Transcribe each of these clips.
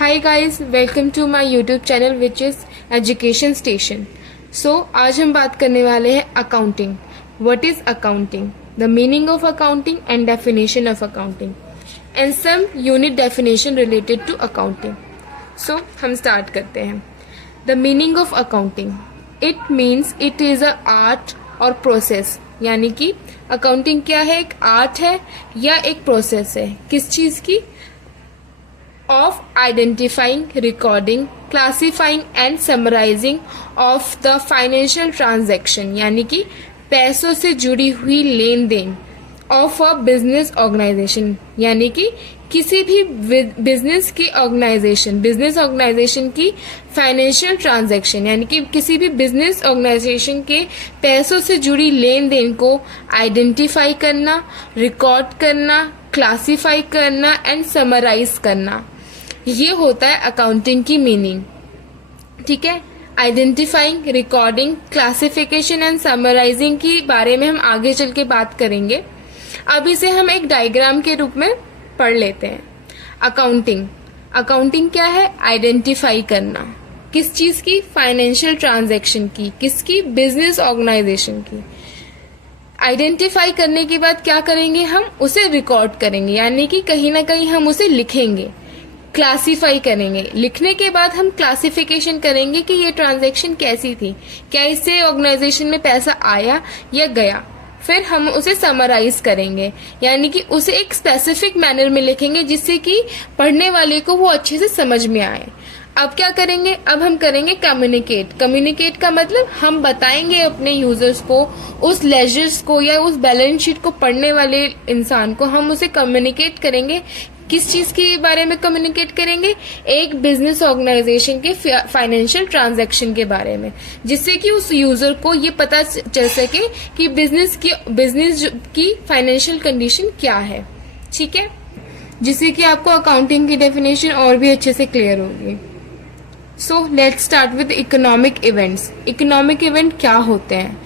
Hi guys, welcome to my YouTube channel which is education station. आज हम बात करने वाले हैं accounting. What is accounting, the meaning of accounting and definition of accounting and some unique definition related to accounting. हम start करते हैं। The meaning of accounting, it means it is a art और प्रोसेस। यानी कि accounting क्या है, एक art है या एक प्रोसेस है। किस चीज़ की? of identifying, recording, classifying and summarizing of the financial transaction, यानी कि पैसों से जुड़ी हुई लेन then of a business organization, यानी कि किसी भी बिजनेस की ऑर्गेनाइजेशन की फाइनेंशियल ट्रांजैक्शन, यानी कि किसी भी बिजनेस ऑर्गेनाइजेशन के पैसों से जुड़ी लेन देन को आइडेंटिफाई करना, रिकॉर्ड करना, क्लासीफाई करना एंड समराइज करना, ये होता है अकाउंटिंग की मीनिंग। ठीक है, identifying, recording, classification and summarising की बारे में हम आगे चल के बात करेंगे। अब इसे हम एक डायग्राम के रूप में पढ़ लेते हैं। अकाउंटिंग क्या है? आइडेंटिफाई करना। किस चीज की? फाइनेंशियल ट्रांजैक्शन की। किसकी? बिजनेस ऑर्गेनाइजेशन की। आइडेंटिफाई करने के बाद क्या करेंगे? हम उसे रिकॉर्ड करेंगे, यानी कि कहीं ना कहीं हम उसे लिखेंगे। क्लासीफाई करेंगे, लिखने के बाद हम क्लासिफिकेशन करेंगे कि ये ट्रांजैक्शन कैसी थी, क्या इससे ऑर्गेनाइजेशन में पैसा आया या गया। फिर हम उसे समराइज करेंगे, यानी कि उसे एक स्पेसिफिक मैनर में लिखेंगे जिससे कि पढ़ने वाले को वो अच्छे से समझ में आए। अब क्या करेंगे? अब हम करेंगे कम्युनिकेट का मतलब हम बताएंगे अपने यूजर्स को, उस लेजर्स को या उस बैलेंस शीट को पढ़ने वाले इंसान को हम उसे कम्युनिकेट करेंगे। किस चीज के बारे में कम्युनिकेट करेंगे? एक बिजनेस ऑर्गेनाइजेशन के फाइनेंशियल ट्रांजैक्शन के बारे में, जिससे कि उस यूजर को ये पता चल सके कि बिजनेस की फाइनेंशियल कंडीशन क्या है। ठीक है, जिससे कि आपको अकाउंटिंग की डेफिनेशन और भी अच्छे से क्लियर होगी। Let's start with economic events. Economic event क्या होते हैं?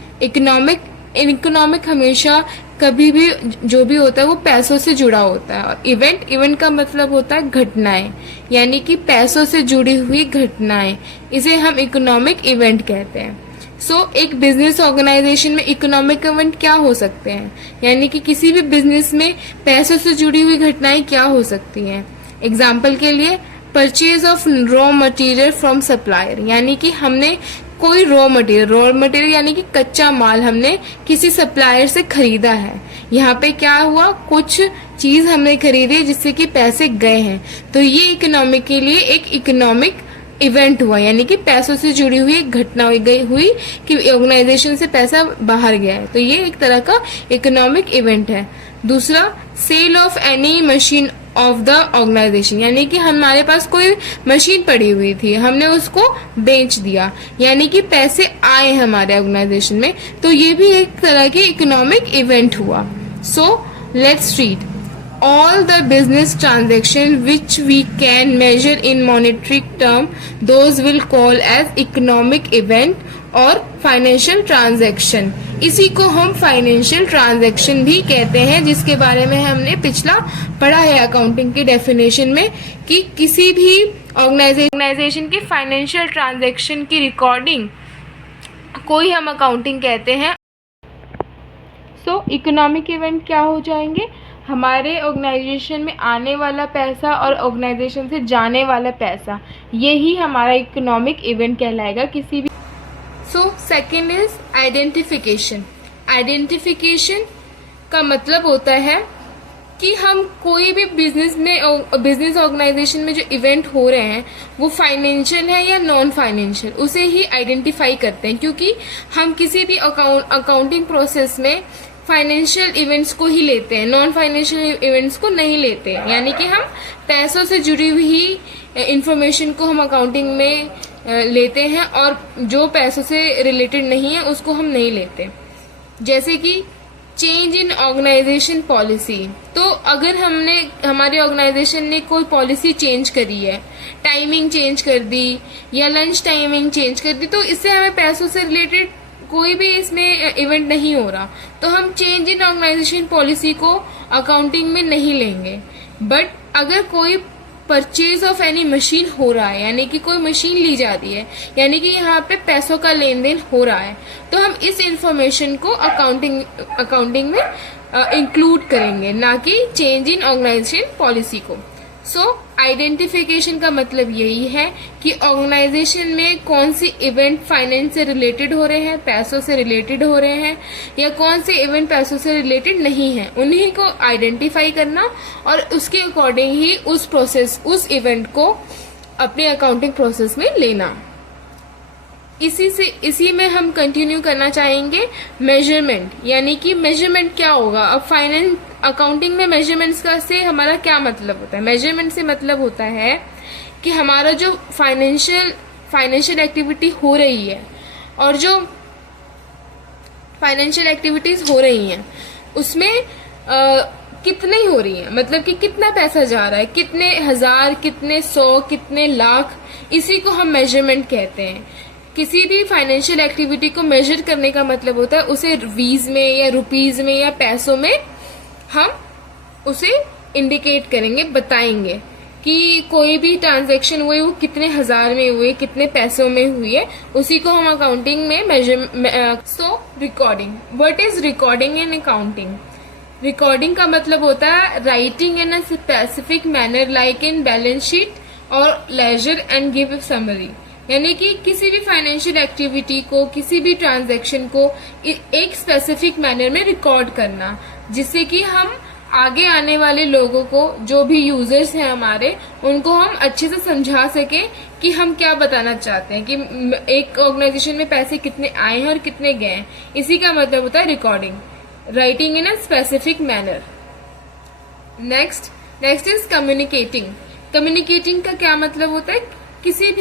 इकोनॉमिक हमेशा कभी भी जो भी होता है वो पैसों से जुड़ा होता है। और इवेंट का मतलब होता है घटनाएं, यानी कि पैसों से जुड़ी हुई घटनाएं, इसे हम इकोनॉमिक इवेंट कहते हैं। एक बिजनेस ऑर्गेनाइजेशन में इकोनॉमिक इवेंट क्या हो सकते हैं, यानी कि किसी भी बिजनेस में पैसों से जुड़ी हुई घटनाएं क्या हो सकती हैं। एग्जाम्पल के लिए, purchase of raw material from supplier, यानी कि हमने कोई रॉ मटेरियल यानी कि कच्चा माल हमने किसी सप्लायर से खरीदा है। यहाँ पे क्या हुआ? कुछ चीज हमने खरीदी जिससे कि पैसे गए हैं, तो ये इकोनॉमिक के लिए एक इकोनॉमिक इवेंट हुआ, यानी कि पैसों से जुड़ी हुई एक घटना हुई कि ऑर्गेनाइजेशन से पैसा बाहर गया है, तो ये एक तरह का इकोनॉमिक इवेंट है। दूसरा, sale of any machine of the organisation, यानी कि हमारे पास कोई मशीन पड़ी हुई थी, हमने उसको बेच दिया, यानी कि पैसे आए हमारे ऑर्गेनाइजेशन में, तो ये भी एक तरह की इकोनॉमिक इवेंट हुआ। Let's read all the business transaction which we can measure in monetary term, those will call as economic event और फाइनेंशियल ट्रांजैक्शन। इसी को हम फाइनेंशियल ट्रांजैक्शन भी कहते हैं, जिसके बारे में हमने पिछला पढ़ा है अकाउंटिंग की डेफिनेशन में कि किसी भी ऑर्गेनाइजेशन की फाइनेंशियल ट्रांजैक्शन की रिकॉर्डिंग को ही हम अकाउंटिंग कहते हैं। इकोनॉमिक इवेंट क्या हो जाएंगे? हमारे ऑर्गेनाइजेशन में आने वाला पैसा और ऑर्गेनाइजेशन से जाने वाला पैसा, यही हमारा इकोनॉमिक इवेंट कहलाएगा किसी भी। सेकेंड इज आइडेंटिफिकेशन का मतलब होता है कि हम कोई भी बिजनेस ऑर्गेनाइजेशन में जो इवेंट हो रहे हैं वो फाइनेंशियल है या नॉन फाइनेंशियल, उसे ही आइडेंटिफाई करते हैं, क्योंकि हम किसी भी अकाउंटिंग प्रोसेस में फाइनेंशियल इवेंट्स को ही लेते हैं, नॉन फाइनेंशियल इवेंट्स को नहीं लेते हैं। यानी कि हम पैसों से जुड़ी हुई इंफॉर्मेशन को हम अकाउंटिंग में लेते हैं और जो पैसों से रिलेटेड नहीं है उसको हम नहीं लेते। जैसे कि चेंज इन ऑर्गेनाइजेशन पॉलिसी, तो अगर हमारी ऑर्गेनाइजेशन ने कोई पॉलिसी चेंज करी है, टाइमिंग चेंज कर दी या लंच टाइमिंग चेंज कर दी, तो इससे हमें पैसों से रिलेटेड कोई भी इसमें इवेंट नहीं हो रहा, तो हम चेंज इन ऑर्गेनाइजेशन पॉलिसी को अकाउंटिंग में नहीं लेंगे। बट अगर कोई परचेज ऑफ एनी मशीन हो रहा है, यानी कि कोई मशीन ली जा रही है, यानी कि यहाँ पे पैसों का लेन देन हो रहा है, तो हम इस इंफॉर्मेशन को अकाउंटिंग में इंक्लूड करेंगे, ना कि चेंज इन ऑर्गेनाइजेशन पॉलिसी को। सो आइडेंटिफिकेशन का मतलब यही है कि ऑर्गेनाइजेशन में कौन सी इवेंट फाइनेंस से रिलेटेड हो रहे हैं, पैसों से रिलेटेड हो रहे हैं, या कौन से इवेंट पैसों से रिलेटेड नहीं है, उन्हीं को आइडेंटिफाई करना और उसके अकॉर्डिंग ही उस इवेंट को अपने अकाउंटिंग प्रोसेस में लेना। इसी में हम कंटिन्यू करना चाहेंगे मेजरमेंट, यानी कि मेजरमेंट क्या होगा। अब फाइनेंस अकाउंटिंग में मेजरमेंट्स का से हमारा क्या मतलब होता है। मेजरमेंट से मतलब होता है कि हमारा जो फाइनेंशियल एक्टिविटी हो रही है और जो फाइनेंशियल एक्टिविटीज हो रही हैं उसमें कितनी हो रही है, मतलब कि कितना पैसा जा रहा है, कितने हजार, कितने सौ, कितने लाख, इसी को हम मेजरमेंट कहते हैं। किसी भी फाइनेंशियल एक्टिविटी को मेजर करने का मतलब होता है उसे वीज में या रुपीज में या पैसों में हम उसे इंडिकेट करेंगे, बताएंगे कि कोई भी ट्रांजैक्शन हुई वो कितने हजार में हुई, कितने पैसों में हुई है, उसी को हम अकाउंटिंग में measure. So recording, what is recording in accounting. Recording का मतलब होता है writing in a specific manner like in balance sheet और लेजर एंड गिव समरी, यानी कि किसी भी फाइनेंशियल एक्टिविटी को, किसी भी ट्रांजैक्शन को एक स्पेसिफिक मैनर में रिकॉर्ड करना, जिससे कि हम आगे आने वाले लोगों को, जो भी यूजर्स हैं हमारे, उनको हम अच्छे से समझा सके कि हम क्या बताना चाहते हैं, कि एक ऑर्गेनाइजेशन में पैसे कितने आए हैं और कितने गए हैं। इसी का मतलब होता है recording, writing in a specific manner. Next is communicating. Communicating का क्या मतलब होता है, किसी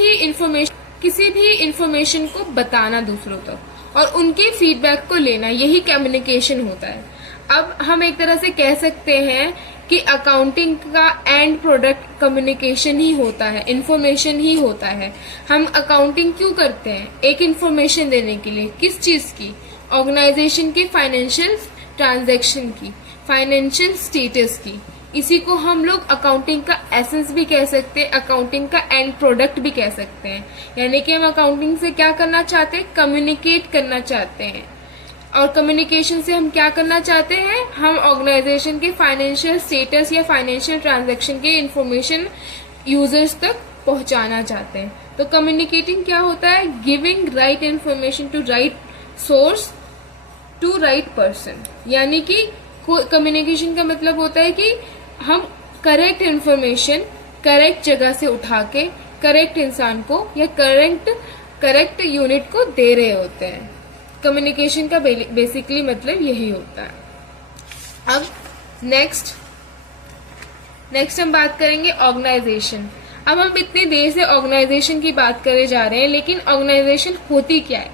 भी इंफॉर्मेशन को बताना दूसरों तक और उनके फीडबैक को लेना, यही कम्युनिकेशन होता है। अब हम एक तरह से कह सकते हैं कि अकाउंटिंग का एंड प्रोडक्ट कम्युनिकेशन ही होता है, इंफॉर्मेशन ही होता है। हम अकाउंटिंग क्यों करते हैं, एक इंफॉर्मेशन देने के लिए। किस चीज की, ऑर्गेनाइजेशन की फाइनेंशियल ट्रांजैक्शन की, फाइनेंशियल स्टेटस की। इसी को हम लोग अकाउंटिंग का एसेंस भी कह सकते हैं, अकाउंटिंग का एंड प्रोडक्ट भी कह सकते हैं। यानी कि हम अकाउंटिंग से क्या करना चाहते हैं, कम्युनिकेट करना चाहते हैं। और कम्युनिकेशन से हम क्या करना चाहते हैं, हम ऑर्गेनाइजेशन के फाइनेंशियल स्टेटस या फाइनेंशियल ट्रांजैक्शन के इंफॉर्मेशन यूजर्स तक पहुंचाना चाहते हैं। तो कम्युनिकेटिंग क्या होता है, giving right information to right source to right person. यानी कि कम्युनिकेशन का मतलब होता है कि हम करेक्ट इंफॉर्मेशन करेक्ट जगह से उठा के करेक्ट इंसान को या करेक्ट यूनिट को दे रहे होते हैं। कम्युनिकेशन का बेसिकली मतलब यही होता है। अब नेक्स्ट हम बात करेंगे ऑर्गेनाइजेशन। अब हम इतनी देर से ऑर्गेनाइजेशन की बात करे जा रहे हैं, लेकिन ऑर्गेनाइजेशन होती क्या है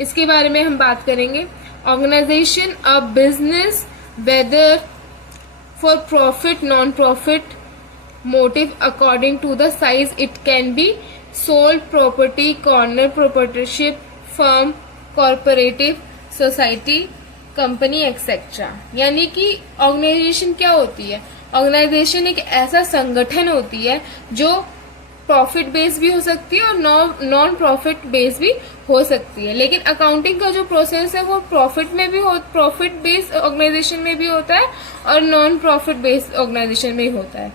इसके बारे में हम बात करेंगे। Organisation a business whether for profit, non-profit, motive according to the size, it can be sole property, corner proprietorship, firm, cooperative, society, company, etc. यानी कि ऑर्गेनाइजेशन क्या होती है, ऑर्गेनाइजेशन एक ऐसा संगठन होती है जो प्रॉफिट बेस भी हो सकती है और नॉन प्रॉफिट बेस भी हो सकती है। लेकिन अकाउंटिंग का जो प्रोसेस है वो प्रॉफिट बेस ऑर्गेनाइजेशन में भी होता है और नॉन प्रॉफिट बेस ऑर्गेनाइजेशन में होता है।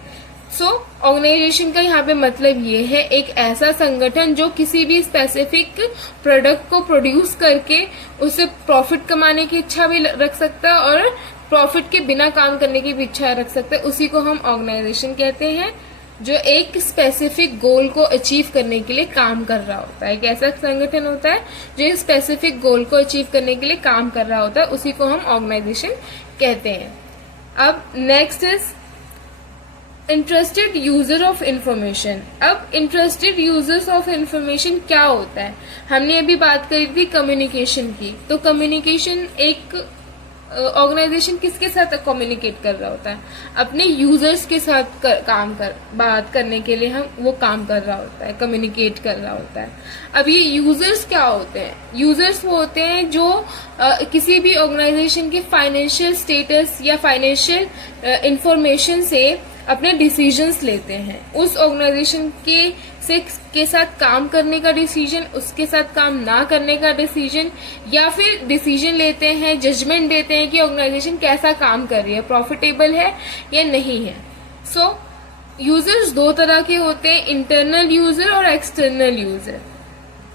सो ऑर्गेनाइजेशन का यहाँ पे मतलब ये है एक ऐसा संगठन जो किसी भी स्पेसिफिक प्रोडक्ट को प्रोड्यूस करके उससे प्रॉफिट कमाने की इच्छा भी रख सकता है और प्रॉफिट के बिना काम करने की भी इच्छा रख सकता है। उसी को हम ऑर्गेनाइजेशन कहते हैं, जो एक स्पेसिफिक गोल को अचीव करने के लिए काम कर रहा होता है। एक ऐसा संगठन होता है जो एक स्पेसिफिक गोल को अचीव करने के लिए काम कर रहा होता है, उसी को हम ऑर्गेनाइजेशन कहते हैं। अब next is interested user of information. अब इंटरेस्टेड यूजर्स ऑफ इंफॉर्मेशन क्या होता है, हमने अभी बात करी थी कम्युनिकेशन की। तो कम्युनिकेशन एक ऑर्गेनाइजेशन किसके साथ कम्युनिकेट कर रहा होता है, अपने यूजर्स के साथ बात करने के लिए हम वो काम कर रहा होता है, कम्युनिकेट कर रहा होता है। अब ये यूजर्स क्या होते हैं, यूजर्स वो होते हैं जो किसी भी ऑर्गेनाइजेशन के फाइनेंशियल स्टेटस या फाइनेंशियल इंफॉर्मेशन से अपने डिसीजंस लेते हैं, उस ऑर्गेनाइजेशन के साथ काम करने का डिसीजन, उसके साथ काम ना करने का डिसीजन, या फिर डिसीजन लेते हैं, जजमेंट देते हैं कि ऑर्गेनाइजेशन कैसा काम कर रही है, प्रॉफिटेबल है या नहीं है। सो यूजर्स दो तरह के होते हैं, इंटरनल यूजर और एक्सटर्नल यूजर।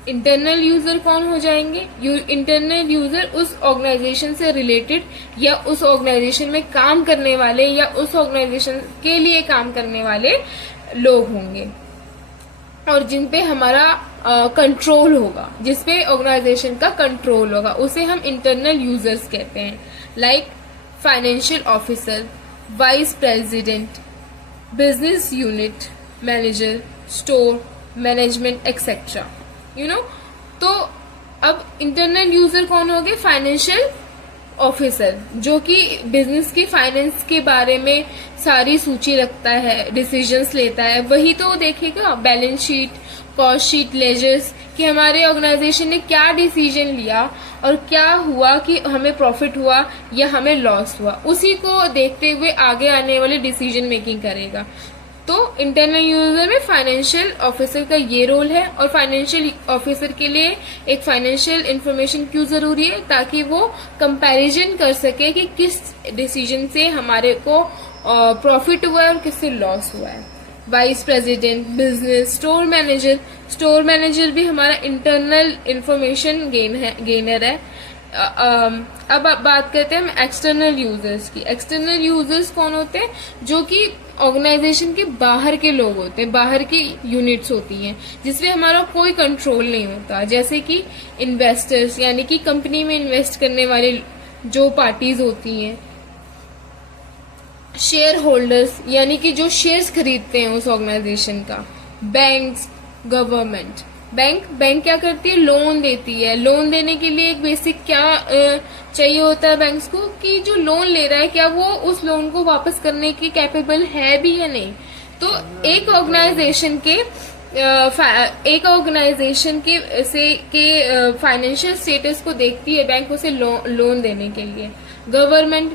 इंटरनल यूजर कौन हो जाएंगे? इंटरनल यूजर उस ऑर्गेनाइजेशन से रिलेटेड या उस ऑर्गेनाइजेशन में काम करने वाले या उस ऑर्गेनाइजेशन के लिए काम करने वाले लोग होंगे और जिन पे हमारा कंट्रोल होगा, जिस पे ऑर्गेनाइजेशन का कंट्रोल होगा, उसे हम इंटरनल यूजर्स कहते हैं। Like financial officer, vice president, business unit manager, store management etcetera, तो अब इंटरनल यूजर कौन हो गए? फाइनेंशियल ऑफिसर, जो कि बिजनेस की फाइनेंस के बारे में सारी सूची रखता है, डिसीजंस लेता है। वही तो देखेगा balance sheet, cost sheet, ledgers, कि हमारे ऑर्गेनाइजेशन ने क्या डिसीजन लिया और क्या हुआ, कि हमें प्रॉफिट हुआ या हमें लॉस हुआ, उसी को देखते हुए आगे आने वाले डिसीजन मेकिंग करेगा। तो इंटरनल यूजर में फाइनेंशियल ऑफिसर का ये रोल है। और फाइनेंशियल ऑफिसर के लिए एक फाइनेंशियल इंफॉर्मेशन क्यों जरूरी है? ताकि वो कंपैरिजन कर सके कि किस डिसीजन से हमारे को प्रॉफिट हुआ है और किससे लॉस हुआ है। Vice president, business, store manager भी हमारा इंटरनल इंफॉर्मेशन गेनर है। अब बात करते हैं हम एक्सटर्नल यूजर्स की। एक्सटर्नल यूजर्स कौन होते हैं? जो कि ऑर्गेनाइजेशन के बाहर के लोग होते हैं, बाहर की यूनिट्स होती हैं जिसमें हमारा कोई कंट्रोल नहीं होता। जैसे कि इन्वेस्टर्स, यानी कि कंपनी में इन्वेस्ट करने वाले जो पार्टीज होती हैं। शेयर होल्डर्स, यानी कि जो शेयर्स खरीदते हैं उस ऑर्गेनाइजेशन का। Banks, government. बैंक क्या करती है? लोन देती है। लोन देने के लिए एक बेसिक क्या चाहिए होता है बैंक्स को, कि जो लोन ले रहा है क्या वो उस लोन को वापस करने के कैपेबल है भी या नहीं। तो एक ऑर्गेनाइजेशन के फाइनेंशियल स्टेटस को देखती है बैंक उसे लोन देने के लिए। गवर्नमेंट